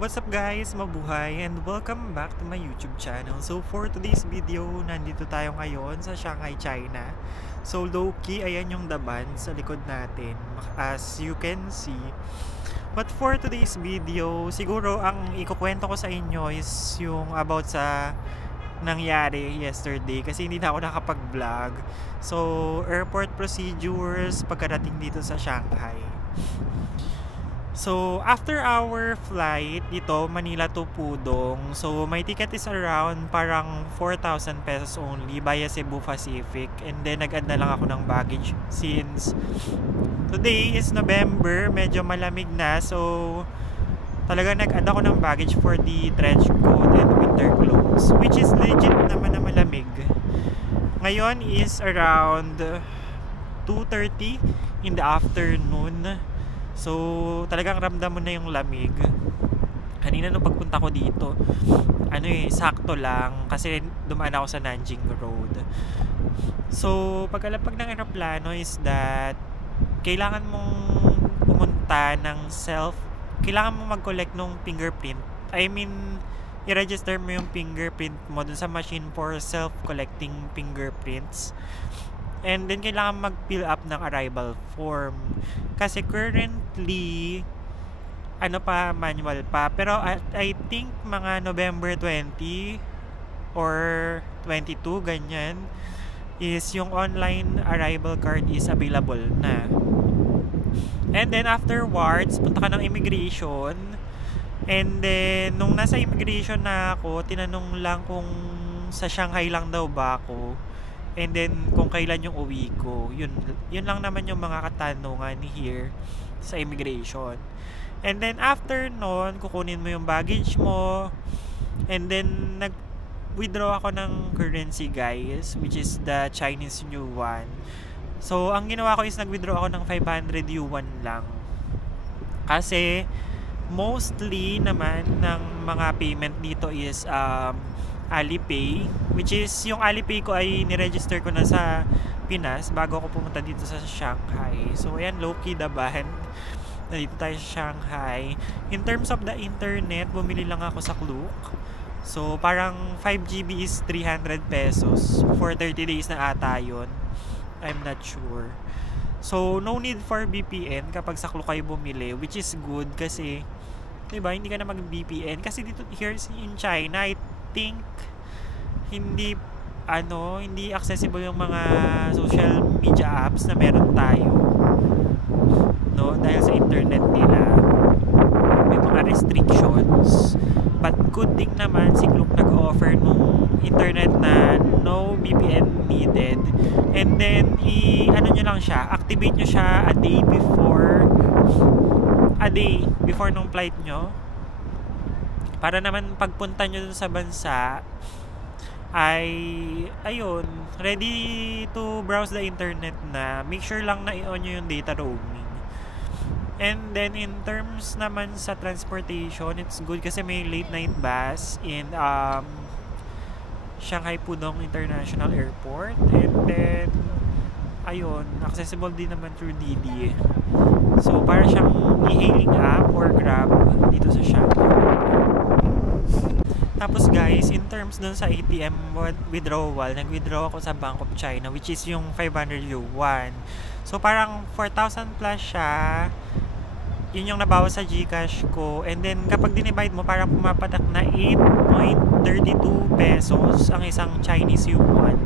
What's up guys? Mabuhay and welcome back to my YouTube channel. So for today's video, nandito tayo ngayon sa Shanghai, China. So low-key, ayan yung daban sa likod natin as you can see. But for today's video, siguro ang ikukwento ko sa inyo is yung about sa nangyari yesterday kasi hindi na ako nakapag-vlog. So airport procedures pagkarating dito sa Shanghai. So, after our flight dito, Manila to Pudong, so my ticket is around parang 4,000 pesos only via Cebu Pacific. And then, nag-add na lang ako ng baggage since today is November, medyo malamig na. So, talaga nag-add ako ng baggage for the trench coat and winter clothes, which is legit naman na malamig. Ngayon is around 2:30 in the afternoon. So, talagang ramdam mo na yung lamig. Kanina nung pagpunta ko dito, sakto lang kasi dumaan ako sa Nanjing Road. So, pagkalapag ng eroplano is that kailangan mong pumunta ng kailangan mong mag-collect ng fingerprint. I-register mo yung fingerprint mo dun sa machine for self-collecting fingerprints. And then, kailangan mag-fill up ng arrival form. Kasi currently, manual pa. Pero I think mga November 20 or 22, ganyan, is yung online arrival card is available na. And then, afterwards, punta ka ng immigration. And then, nung nasa immigration na ako, tinanong lang kung sa Shanghai lang daw ba ako. And then, kung kailan yung uwi ko. Yun lang naman yung mga katanungan here sa immigration. And then, after nun, kukunin mo yung baggage mo. And then, nag-withdraw ako ng currency, guys, which is the Chinese New Yuan. So, ang ginawa ko is nag-withdraw ako ng 500 yuan lang. Kasi, mostly naman ng mga payment dito is Alipay, which is yung Alipay ko ay niregister ko na sa Pinas bago ako pumunta dito sa Shanghai. So ayan, low-key daban. Nandito tayo sa Shanghai. In terms of the internet, bumili lang ako sa Klook. So parang 5 GB is 300 pesos for 30 days na ata yun. I'm not sure. So no need for VPN kapag sa Klook kayo bumili, which is good kasi diba, hindi ka na mag-VPN kasi dito here in China, I think hindi accessible yung mga social media apps na meron tayo, no, dahil sa internet nila may mga restrictions. But good thing naman si Klook nag-offer nung internet na no VPN needed. And then nyo lang siya, activate nyo siya a day before nung flight nyo, para naman pagpunta nyo dun sa bansa ay ready to browse the internet na. Make sure lang na i-on nyo yung data roaming. And then in terms naman sa transportation, it's good kasi may late night bus in Shanghai Pudong International Airport. And then accessible din naman through Didi. So para siyang e-hailing app or Grab dito sa Shanghai. Tapos guys, in terms dun sa ATM withdrawal, nag-withdraw ako sa Bank of China, which is yung 500 yuan. So parang 4,000 plus siya. Yun yung nabawas sa GCash ko. And then kapag dinivide mo, parang pumapatak na 8.32 pesos ang isang Chinese yuan.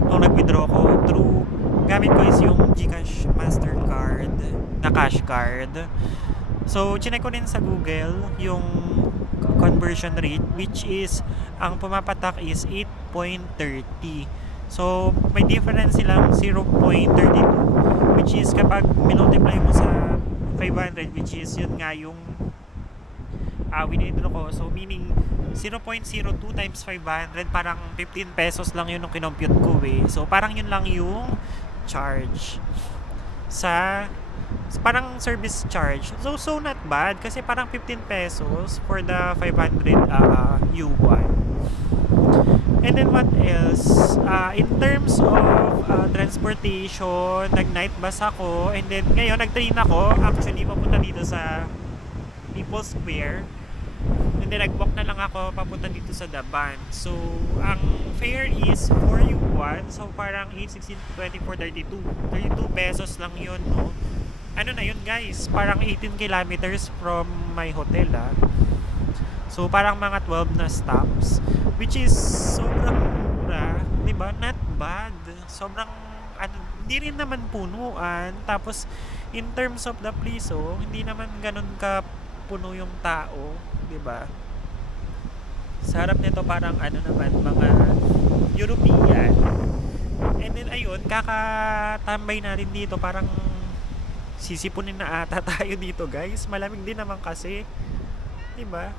Nung nag-withdraw ko gamit ko is yung GCash Mastercard na cash card. So chinek ko din sa Google yung conversion rate, which is ang pumapatak is 8.30. So may difference silang 0.32, which is kapag minultiply mo sa 500, which is yun nga yung winidro ko. So meaning 0.02 times 500, parang 15 pesos lang yun nung kinompute ko So parang yun lang yung charge sa parang service charge. So not bad kasi parang 15 pesos for the 500 yuan. And then what else? In terms of transportation, nag-night bus ako. And then ngayon nag-train ako. Actually, papunta dito sa People's Square. And then nag-walk na lang ako papunta dito sa Daban. So, ang fare is 4 yuan. So, parang 8, 16, 24, 32. 32 pesos lang yun, no? Ano na yun, guys? Parang 18 kilometers from my hotel, ah. So, parang mga 12 na stops. Which is sobrang mura. Diba? Not bad. Sobrang, hindi rin naman punuan. Tapos, in terms of the place, hindi naman ganun ka puno yung tao. Diba? Sa harap nito parang naman, mga European. And then ayun, kakatambay na rin dito, parang sisipunin na ata tayo dito, guys. Malamig din naman kasi. Diba?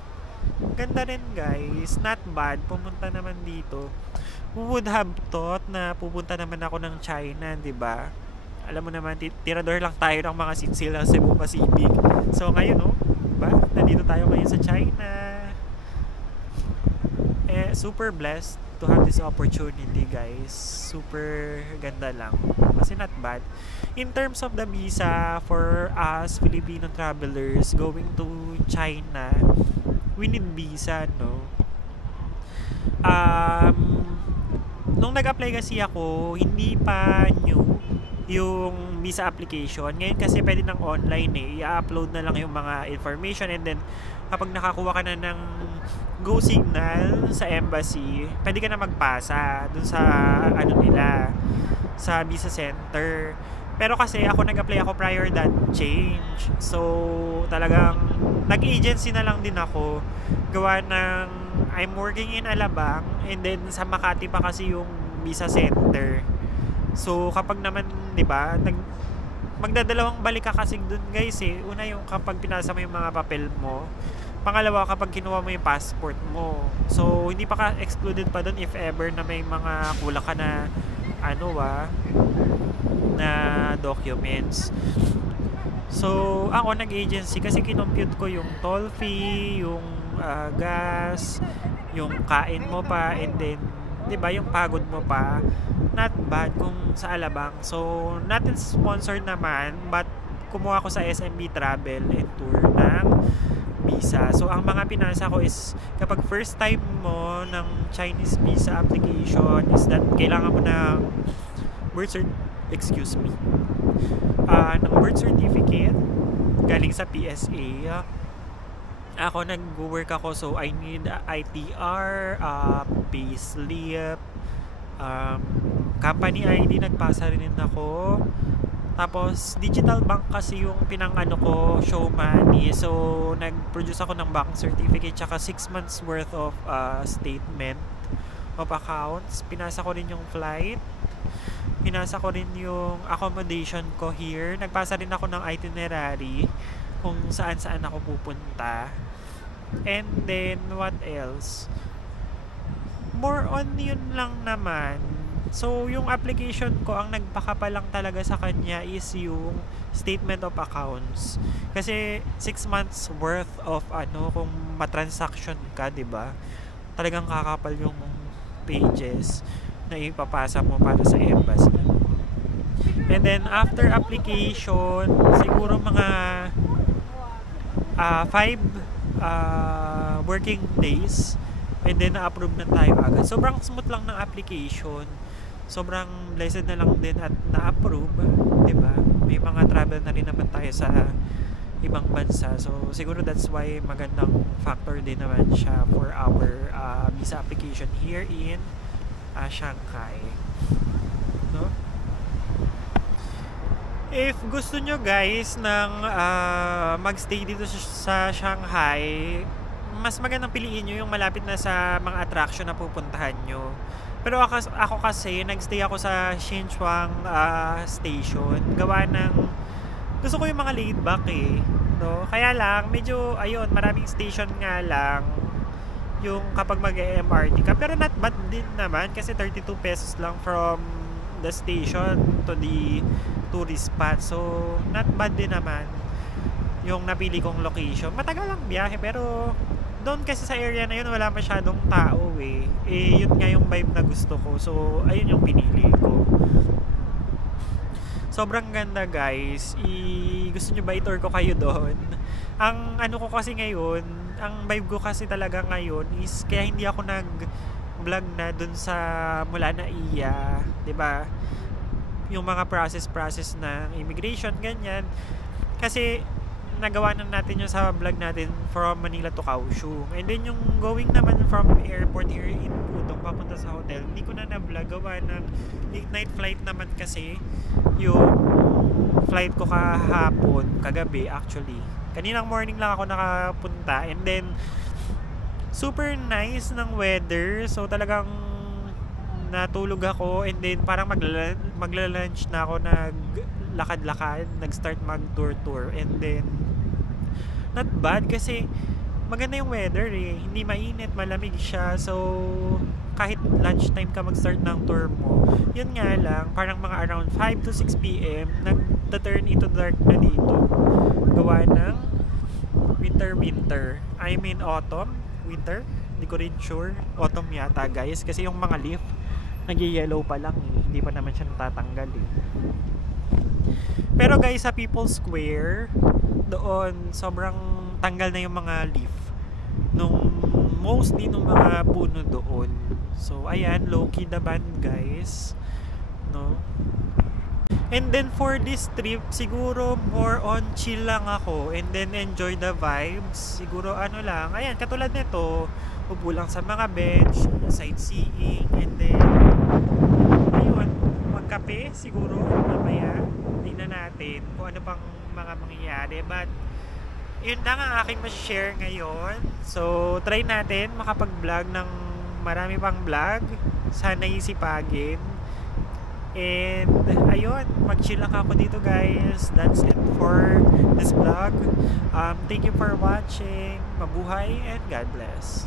Ganda rin, guys. Not bad. Pumunta naman dito. Who would have thought na pupunta naman ako ng China, diba? Alam mo naman, tirador lang tayo ng mga sitsil ng Cebu Pacific. So ngayon, diba? Nandito tayo ngayon sa China. Super blessed to have this opportunity, guys. Super ganda lang. Kasi not bad. In terms of the visa for us Filipino travelers going to China, we need visa, no? Nung nag-apply kasi ako, hindi pa new yung visa application. Ngayon kasi pwede ng online i-upload na lang yung mga information, and then kapag nakakuha ka na ng go signal sa embassy, pwede ka na magpasa dun sa nila, sa visa center. Pero kasi ako nag-apply ako prior that change. So talagang nag-agency na lang din ako. Gawa ng I'm working in Alabang, and then sa Makati pa kasi yung visa center. So kapag naman, 'di ba, magdadalawang balik ka kasi dun, guys. Una yung kapag pinasa mo yung mga papel mo. Pangalawa, kapag kinuha mo yung passport mo. So hindi pa ka excluded pa dun if ever na may mga kulang ka na na documents. So ako nag-agency kasi kinompute ko yung toll fee, yung gas, yung kain mo pa, and then 'di ba yung pagod mo pa. Not bad kung sa Alabang. So natin sponsored naman, but kumuha ko sa SMB Travel and Tour ng visa. So ang mga pinasa ko is kapag first time mo ng Chinese visa application is that kailangan mo ng ng birth certificate galing sa PSA. Ako nag-work ako, so I need ITR, payslip, company ID, nagpasa rin ako. Tapos digital bank kasi yung ko, show money. So nag-produce ako ng bank certificate tsaka 6 months worth of statement of accounts. Pinasa ko rin yung flight. Pinasa ko rin yung accommodation ko here. Nagpasa rin ako ng itinerary kung saan ako pupunta. And then what else? More on yun lang naman. So yung application ko, ang nagpakapa lang talaga sa kanya is yung statement of accounts. Kasi 6 months worth of kung matransaction ka, 'di ba? Talagang kakapal yung pages na ipapasa mo para sa embassy. And then after application, siguro mga 5 working days, and then na-approve na tayo agad. Sobrang smooth lang ng application. Sobrang blessed na lang din at na-approve, 'di ba? May mga travel na rin naman tayo sa ibang bansa. So siguro that's why magandang factor din naman siya for our visa application here in Shanghai. No? If gusto nyo, guys, ng magstay dito sa Shanghai, mas magandang piliin nyo yung malapit na sa mga attraction na pupuntahan nyo. Pero ako kasi nagstay ako sa Xinchuang station. Gawa ng gusto ko yung mga laid back no? Kaya lang medyo maraming station nga lang yung kapag mag-MRT ka. Pero not bad din naman kasi 32 pesos lang from the station to the tourist spot. So not bad din naman yung napili kong location. Matagal lang biyahe, pero doon kasi sa area na yun wala masyadong tao yun nga yung vibe na gusto ko. So ayun yung pinili ko. Sobrang ganda, guys. Gusto nyo ba i-tour ko kayo doon? Ang ano ko kasi ngayon, ang vibe ko kasi talaga ngayon is kaya hindi ako nag-vlog na dun sa mula na iya, 'di ba? Yung mga process ng immigration ganyan. Kasi nagawa na natin yung sa vlog natin from Manila to Kaohsiung. And then yung going naman from airport here in Pudong papunta sa hotel, hindi ko na na-vlog gawa ng late night flight naman kasi yung flight ko kahapon, kagabi actually. Kaninang morning lang ako nakapunta and then super nice ng weather. So talagang natulog ako and then parang magla-lunch na ako, naglakad-lakad, nag-start mag-tour and then not bad kasi maganda yung weather eh. Hindi mainit, malamig siya. So kahit lunchtime ka mag-start ng tour mo, yun nga lang, parang mga around 5 to 6 p.m. nag-turn into dark na dito. Gawa ng winter. I mean autumn, winter. Hindi ko rin sure. Autumn yata guys. Kasi yung mga leaf, nag-yellow pa lang eh. Hindi pa naman siya natatanggal eh. Pero guys, sa People's Square, doon, sobrang tanggal na yung mga leaf. Mostly nung mga puno doon. So, ayan, low-key the band guys. No? And then for this trip, siguro more on chill lang ako and then enjoy the vibes. Siguro ano lang, ayan, katulad nito, upo lang sa mga bench, sightseeing, and then ayun, magkape siguro mamaya. Tingnan natin kung ano pang mga mangyayari. But yun lang ang aking ma-share ngayon. So, try natin makapag-vlog ng marami pang vlog. Sana isipagin. And ayun, mag-chill lang ako dito guys. That's it for this vlog. Thank you for watching. Mabuhay and God bless.